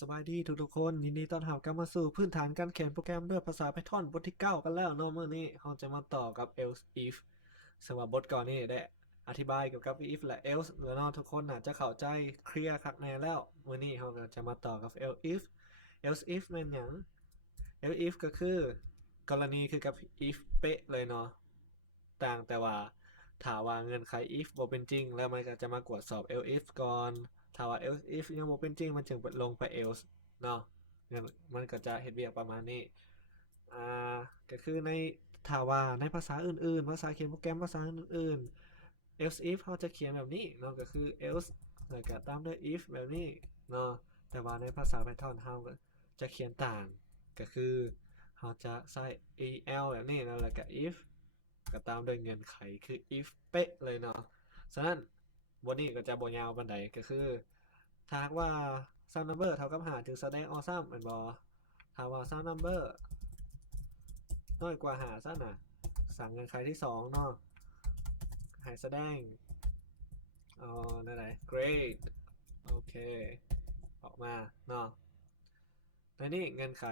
สบายดีทุกๆคนยินดีต้อนรับกลับมาสู่พื้นฐานการเขียนโปรแกรมด้วยภาษา Python บทที่9กันแล้วเนาะเมื่อนี้เราจะมาต่อกับ else if ซึ่งว่าบทก่อนนี้ได้อธิบายเกี่ยวกับ if และ else แล้วเนาะทุกคนน่าจะเข้าใจเคลียร์คักแน่แล้วเมื่อนี้เราก็จะมาต่อกับ else if else if แม่นหยัง else if ก็คือกรณีคือกับ if เป๊ะเลยเนาะต่างแต่ว่าถ้าว่าเงื่อนไข if บ่เป็นจริงแล้วมันก็จะมากวดสอบ else if ก่อนถ้าว่า else if ยังบ่เป็นจริงมันจึงลงไป else เนาะมันก็จะเฮ็ดเวียกประมาณนี้อ่าก็คือในถ้าว่าในภาษาอื่นๆภาษาเขียนโปรแกรมภาษาอื่นๆ else if เขาจะเขียนแบบนี้เนาะก็คือ else แล้วก็ตามด้วย if แบบนี้เนาะแต่ว่าในภาษา Python เขาจะเขียนต่างก็คือเขาจะใส่ el แบบนี้แล้วก็ if ก็ตามด้วยเงื่อนไขคือ if เป๊ะเลยเนาะฉะนั้นบนนี้ก็จะบ่ยาวปานใดก็คือถ้าหากว่า sum number เท่ากับ5จึงแสดง awesome แม่นบ่ถ้าว่า sum number น้อยกว่า5ซะน่ะสั่งเงื่อนไขที่2เนาะให้แสดงนั่นแหละ great โอเคออกมาเนาะในนี้เงื่อนไข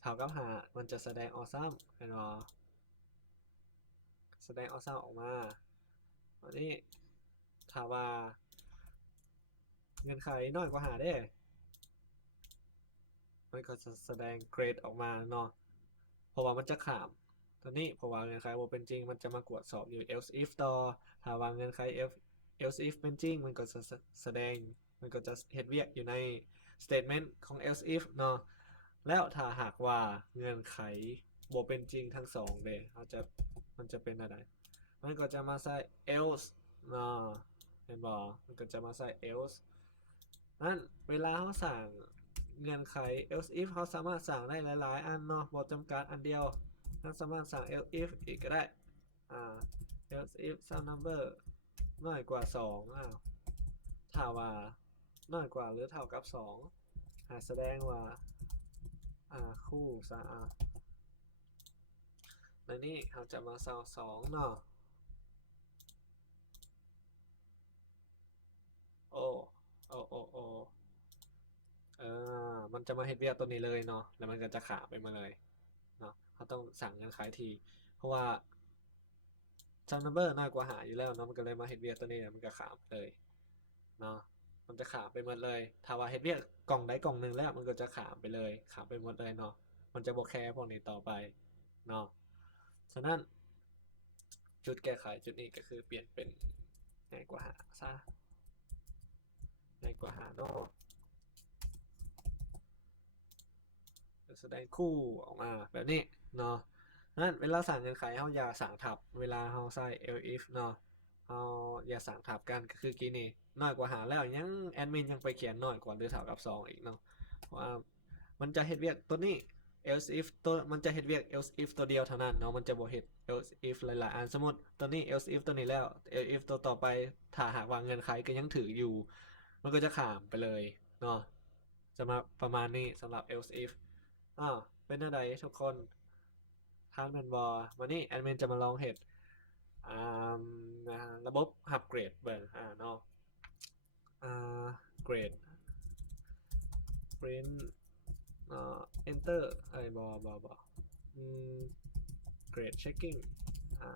เท่ากับ5มันจะแสดง awesome เห็นบ่แสดง awesome ออกมาอันนี้ถ้าว่าเงื่อนไขน้อยกว่า5เด้มันก็จะแสดง great ออกมาเนาะเพราะว่ามันจะข้ามตอนนี้เพราะว่าเงื่อนไขบ่เป็นจริงมันจะมากวดสอบอยู่ else if ต่อถ้าว่าเงื่อนไข else if เป็นจริงมันก็จะแสดงมันก็จะเฮ็ดเวียกอยู่ใน statement ของ else if เนาะแล้วถ้าหากว่าเงื่อนไขบ่เป็นจริงทั้งสองเด้มันจะเป็นอะไรมันก็จะมาใส่ else เนาะเห็นบ่มันก็จะมาใส่ else นั่นเวลาเขาสั่งเงื่อนไข else if เขาสามารถสั่งได้หลายๆอันเนาะบ่จำกัดอันเดียวเขาสามารถสั่ง else if อีกก็ได้else if sum number น้อยกว่า2ถ้าว่าน้อยกว่าหรือเท่ากับ2แสดงว่าคู่ซะในนี้เราจะมาเซา2เนาะโอ้โอ้มันจะมาเฮ็ดเวียกตัวนี้เลยเนาะแล้วมันก็จะขาไปมาเลยเนาะเขาต้องสั่งเงินขายทีเพราะว่าซัมนัมเบอร์น้อยกว่าหาอยู่แล้วเนาะมันก็เลยมาเฮ็ดเวียกตัวนี้มันก็ขาไปเลยเนาะมันจะขาไปหมดเลยถ้าว่าเฮ็ดเวียกกล่องใดกล่องหนึ่งแล้วมันก็จะขาไปเลยขาไปหมดเลยเนาะมันจะบ่แคร์พวกนี้ต่อไปเนาะฉะนั้นจุดแก้ไขจุดนี้ก็คือเปลี่ยนเป็นง่ายกว่าหาซะง่ายกว่าหาเนาะ แสดงคู่ออกมาแบบนี้เนาะนั้นเวลาสั่งเงื่อนไขเขาอย่าสั่งทับเวลาเขาใส่ elif เนาะเขาอย่าสั่งทับกันก็คือกี้นี่น้อยกว่าหาแล้วยังแอดมินยังไปเขียนน้อยกว่าหรือเท่ากับ2อีกเนาะว่ามันจะเฮ็ดเวียกตัวนี้ else if ตัวมันจะเฮ็ดเวียก else if ตัวเดียวเท่านั้นเนาะมันจะบ่เฮ็ด else if หลายๆอันสมมติตัวนี้ else if ตัวนี้แล้ว else if ตัวต่อไปถ้าหากว่าเงื่อนไขก็ยังถืออยู่มันก็จะข้ามไปเลยเนาะจะมาประมาณนี้สำหรับ else if อ้าวเป็นอะไรทุกคนทานแมนบอวันนี้แอดมินจะมาลองเหตุอ่าระบบหับเกรดเบิ่งเนาะอ่าเกรด print enter ไอ้บออืมเกรด checking อ่า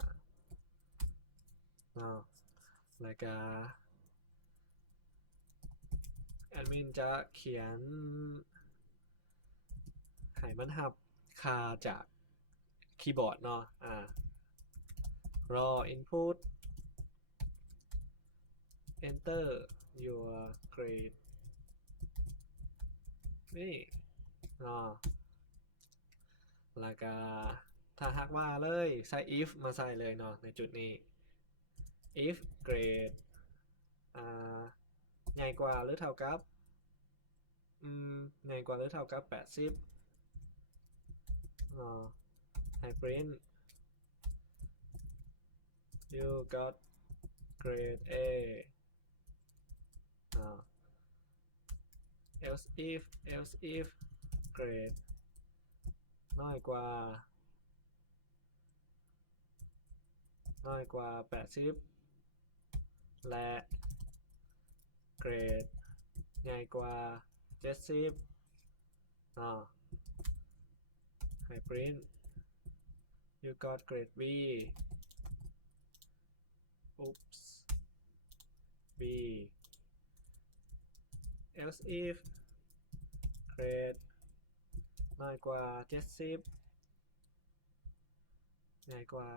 เนาะแล้วก็แอดมินจะเขียนให้มันหับค่าจากคีย์บอร์ดเนาะรอ input enter your grade นี่แล้วก็ถ้าหากว่าเลยใส่ if มาใส่เลยเนาะในจุดนี้ if grade อ่าใหญ่กว่าหรือเท่ากับใหญ่กว่าหรือเท่ากับ80ให้ print you got grade A else if grade น้อยกว่า80และเกรดใหญ่กว่า70 เนาะให้ print you got grade B oops B else if grade น้อยกว่า70ใหญ่กว่า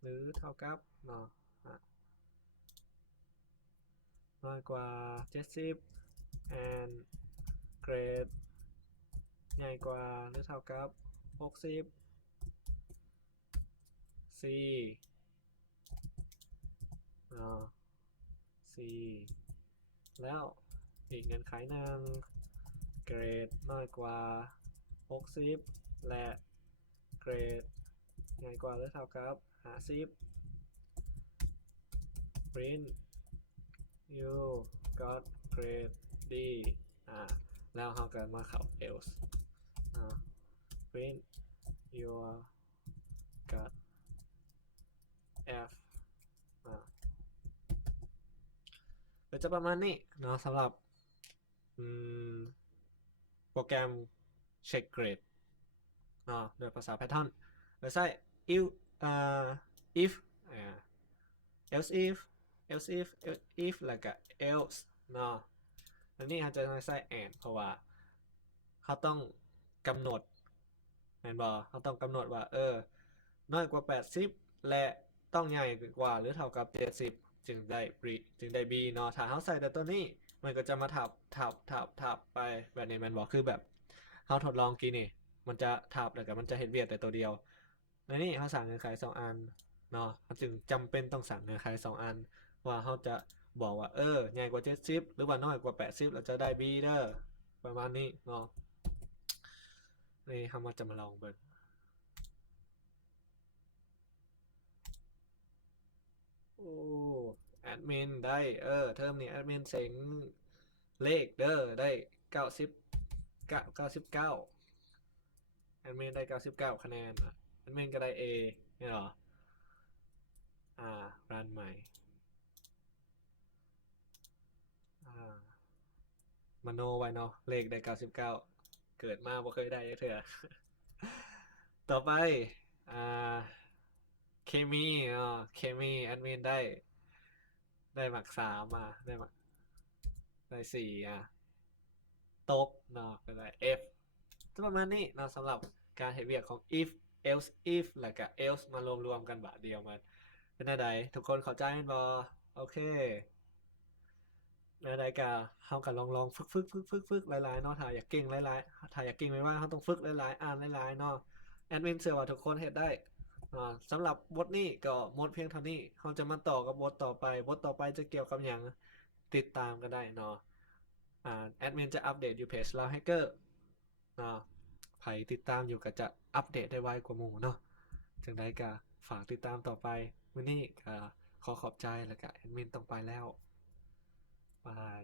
หรือเท่ากับเนาะน้อยกว่า70 and grade ใหญ่กว่าหรือเท่ากับ60 C เนาะ C แล้วอีกเงื่อนไขหนึ่งเกรดน้อยกว่า60และเกรดใหญ่กว่าหรือเท่ากับ50 print you got grade D แล้วเราก็มาเข้า else print you got F ก็จะประมาณนี้เนาะสำหรับโปรแกรมเช็คเกรดเนาะโดยภาษา Python โดยใช้ if else if แล้วก็ else เนาะอันนี้เราจะใช้ and เพราะว่าเขาต้องกำหนดเห็นบ่เขาต้องกำหนดว่าน้อยกว่า80และต้องใหญ่กว่าหรือเท่ากับ70จึงได้ B เนาะถ้าเขาใส่แต่ตัวนี้มันก็จะมาทับไปแบบนี้มันบอกคือแบบเขาทดลองกี่นี่มันจะทับแล้วก็มันจะเห็นเวียดแต่ตัวเดียวในนี้เขาสั่งเงื่อนไข2อันเนาะเขาจึงจำเป็นต้องสั่งเงื่อนไข2อันว่าเขาจะบอกว่าใหญ่กว่า70หรือว่าน้อยกว่า80แล้วจะได้ B เด้อประมาณนี้เนาะนี่เขามาจะมาลองเบิ่งโอ้แอดมินได้เทอมนี้แอดมินเซ็งเลขเด้อได้99แอดมินได้99คะแนนแอดมินก็ได้ A เนี่ยหรอรันใหม่มโนไว้เนาะเลขได้99เกิดมาบ่เคยได้เถื่อ ต่อไปเคมีเคมีแอดมินได้หมัก3ได้4ตกเนาะก็ได้ F ประมาณนี้เนาะสำหรับการเห็นเวียกของ if else if แล้วก็ else มารวมกันบะเดียวมันเป็นไดทุกคนเข้าใจมั้ยบ่โอเคในรายการเขาก็ลองฝึกหลายๆเนาะถ้าอยากเก่งหลายๆถ้าอยากเก่งไม่ว่าเขาต้องฝึกหลายๆอ่านหลายๆเนาะแอดมินเชื่อว่าทุกคนเฮ็ดได้สำหรับบทนี้ก็หมดเพียงเท่านี้เขาจะมาต่อกับบทต่อไปจะเกี่ยวกับอย่างติดตามกันได้เนาะแอดมินจะอัปเดตอยู่เพจ Lao Hacker เนาะใครติดตามอยู่ก็จะอัปเดตได้ไวกว่าหมู่เนาะจังไดก็ฝากติดตามต่อไปมื้อนี้ก็ขอขอบใจแล้วก็แอดมินต้องไปแล้วบาย